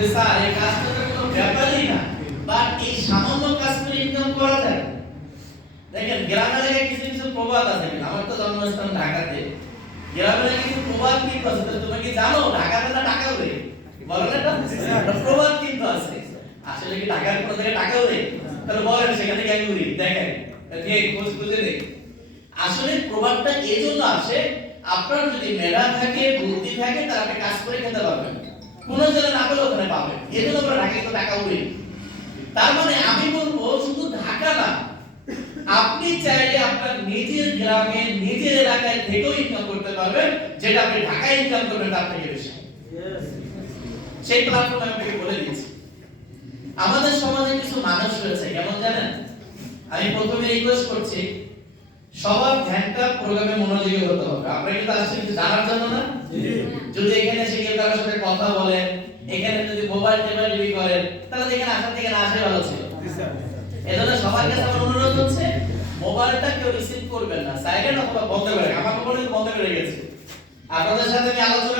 যে স্যার এই কাজটা তো কোনো ব্যাপারই না, বাট এই সামান্য কাজ করে ইনকাম করা যায়। দেখেন গ্রামে এলাকায় কিছু কিছু প্রবাদ আছে, আমার তো জন্মস্থান ঢাকাতে, গ্রামে এলাকায় কিছু প্রবাদ কিন্তু আছে। তুমি কি জানো ঢাকাতে না টাকা উড়ে? বলো না এটা প্রবাদ কিন্তু আছে। আসলে কি ঢাকার কোন জায়গায় টাকা উড়ে? তাহলে বলেন সেখানে কি আমি উড়ি? দেখেন দিয়ে খোঁজ খুঁজে দেখ। আসলে প্রবাদটা এই জন্য আসে, আপনার যদি মেধা থাকে, বুদ্ধি থাকে, তাহলে আপনি কাজ করে খেতে পারবেন, কোন জায়গায় না পেলে ওখানে পাবেন। এই জন্য আমরা ঢাকায় তো টাকা উড়ে। তার মানে আমি বলবো শুধু ঢাকা না, আপনি চাইলে আপনার নিজের গ্রামে নিজের এলাকায় থেকেও ইনকাম করতে পারবেন, যেটা আপনি ঢাকায় ইনকাম করবেন তার থেকে বেশি। সেই প্ল্যাটফর্ম আমি আপনাকে বলে দিচ্ছি। আমাদের সমাজে কিছু মানুষ রয়েছে, কেমন জানেন? আমি প্রথমে রিকোয়েস্ট করছি সবার ধ্যানটা প্রোগ্রামে মনোযোগী হতে হবে। আপনারা কিন্তু আসলে কিছু জানার জন্য না, যদি এখানে এসে কেউ কারোর সাথে কথা বলেন, এখানে যদি মোবাইল টেবিল করেন, তাহলে এখানে আসার থেকে না আসাই ভালো ছিল। এজন্য সবার কাছে আমার অনুরোধ হচ্ছে মোবাইলটা কেউ রিসিভ করবেন না, সাইলেন্ট অথবা বন্ধ করে। আমার মোবাইল বন্ধ করে গেছে। আপনাদের সাথে আমি আলোচনা